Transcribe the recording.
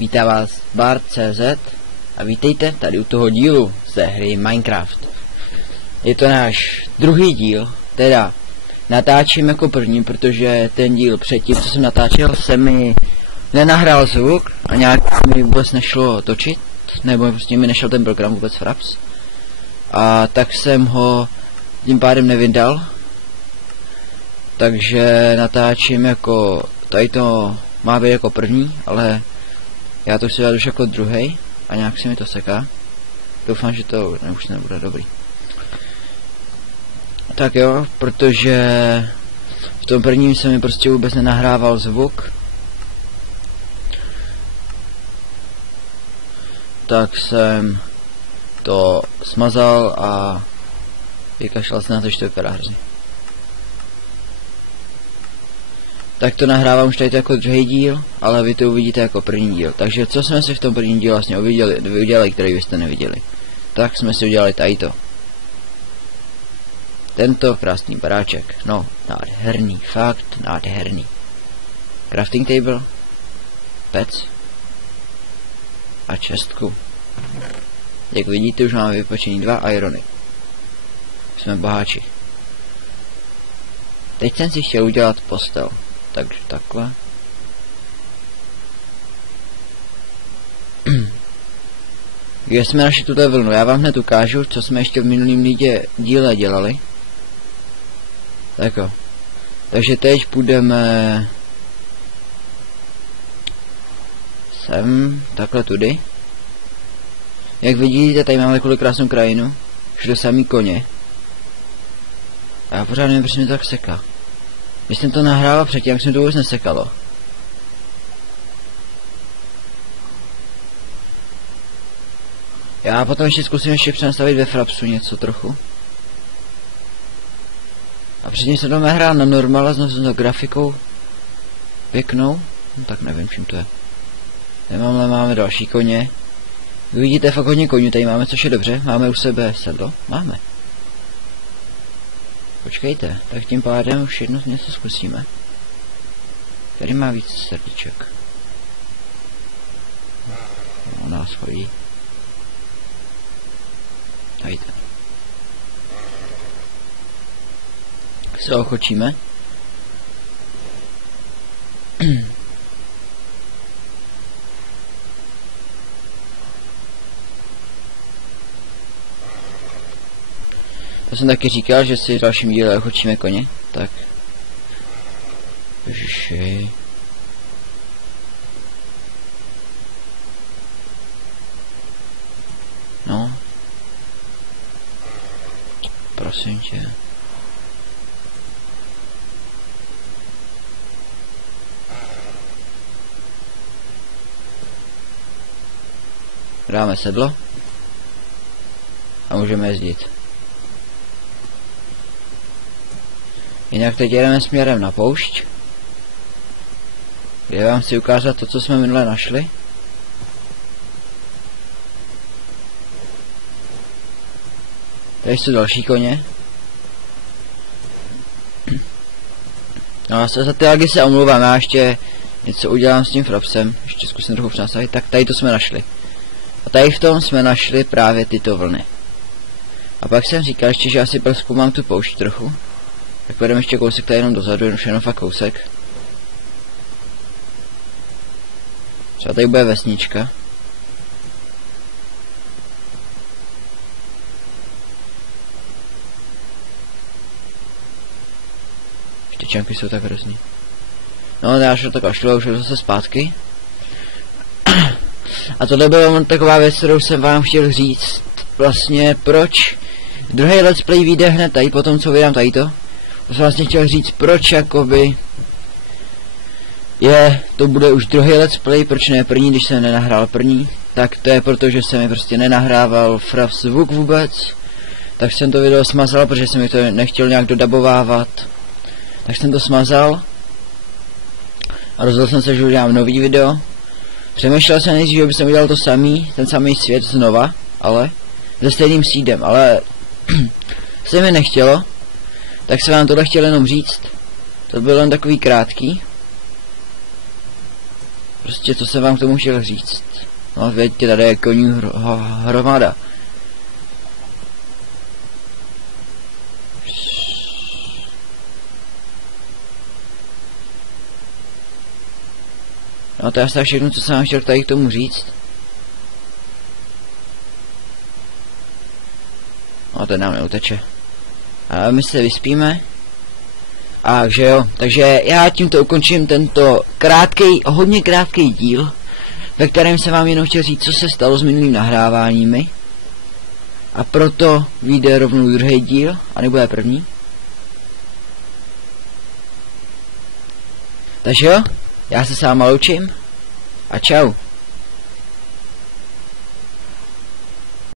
Vítá vás Bard.cz a vítejte tady u toho dílu ze hry Minecraft. Je to náš druhý díl, teda natáčím jako první, protože ten díl předtím, co jsem natáčel, se mi nenahrál zvuk a nějak mi vůbec nešlo točit, nebo prostě mi nešel ten program vůbec Fraps. A tak jsem ho tím pádem nevydal, takže natáčím jako, tady to má být jako první, ale já to chci dát už jako druhý a nějak se mi to seká. Doufám, že to už nebude dobrý. Tak jo, protože v tom prvním se mi prostě vůbec nenahrával zvuk. Tak jsem to smazal a vykašlal se na to, že to vypadá hrozně. Tak to nahrávám už tady jako druhý díl, ale vy to uvidíte jako první díl. Takže co jsme si v tom prvním dílu vlastně udělali, který byste neviděli? Tak jsme si udělali tadyto. Tento krásný baráček. No, nádherný, fakt nádherný. Crafting table, pec a čestku. Jak vidíte, už máme vypočení 2 irony. Jsme boháči. Teď jsem si chtěl udělat postel. Takže takhle. Když jsme našli tuto vlnu, já vám hned ukážu, co jsme ještě v minulém díle dělali. Tak jo. Takže teď půjdeme sem, takhle tudy. Jak vidíte, tady máme takovou krásnou krajinu. Všude samý koně. A já pořád nevím, proč mi to tak seká. Když jsem to nahrával předtím, jak se mi to vůbec nesekalo. Já potom ještě zkusím přenastavit ve Frapsu něco trochu. A předtím se to hrát na normale s grafikou pěknou. No tak nevím, čím to je. Nemáme, máme další koně. Vy vidíte fakt hodně konňů, tady máme, což je dobře. Máme u sebe sedlo? Máme. Počkejte, tak tím pádem už jedno něco zkusíme. Tady má víc srdíček. No, nás chodí. Tady ten. Se ochočíme. To jsem taky říkal, že si v dalším díle ochočíme koně, tak. Ježiši. No. Prosím tě. Dáme sedlo. A můžeme jezdit. Jinak teď jedeme směrem na poušť, kde vám chci ukázat to, co jsme minule našli. Tady jsou další koně. No a za ty lagy se omluvám, já ještě něco udělám s tím Frapsem, ještě zkusím trochu přenastavit. Tak tady to jsme našli. A tady v tom jsme našli právě tyto vlny. A pak jsem říkal ještě, že asi prozkoumám tu poušť trochu. Tak půjdeme ještě kousek tady jenom dozadu, jenom fakt kousek. Třeba tady bude vesnička. Štěčanky jsou tak hrozný. No, já šel tak kašlu, už zase zpátky. A tohle byla taková věc, kterou jsem vám chtěl říct. Vlastně proč druhý let's play vyjde hned tady, potom co vydám tadyto. To jsem vlastně chtěl říct, proč jakoby to bude už druhý let's play, proč ne první, když jsem nenahrál první. Tak to je proto, že jsem mi prostě nenahrával Fraps zvuk vůbec. Tak jsem to video smazal, protože jsem mi to nechtěl nějak dodabovávat. Tak jsem to smazal. A rozhodl jsem se, že udělám nový video. Přemýšlel jsem nejdřív, že bych udělal to samý, ten samý svět znova, ale se stejným seedem, ale se mi nechtělo. Tak jsem vám tohle chtěl jenom říct. To bylo jen takový krátký. Prostě co jsem vám k tomu chtěl říct. No věďte, tady je koní hromada. No to je asi tak všechno, co jsem vám chtěl tady k tomu říct. No ten nám neuteče. A my se vyspíme. Takže jo, takže já tímto ukončím tento krátkej, hodně krátký díl, ve kterém jsem vám jenom chtěl říct, co se stalo s minulým nahráváními. A proto vyjde rovnou druhý díl, a nebude první. Takže jo, já se s váma loučím a čau.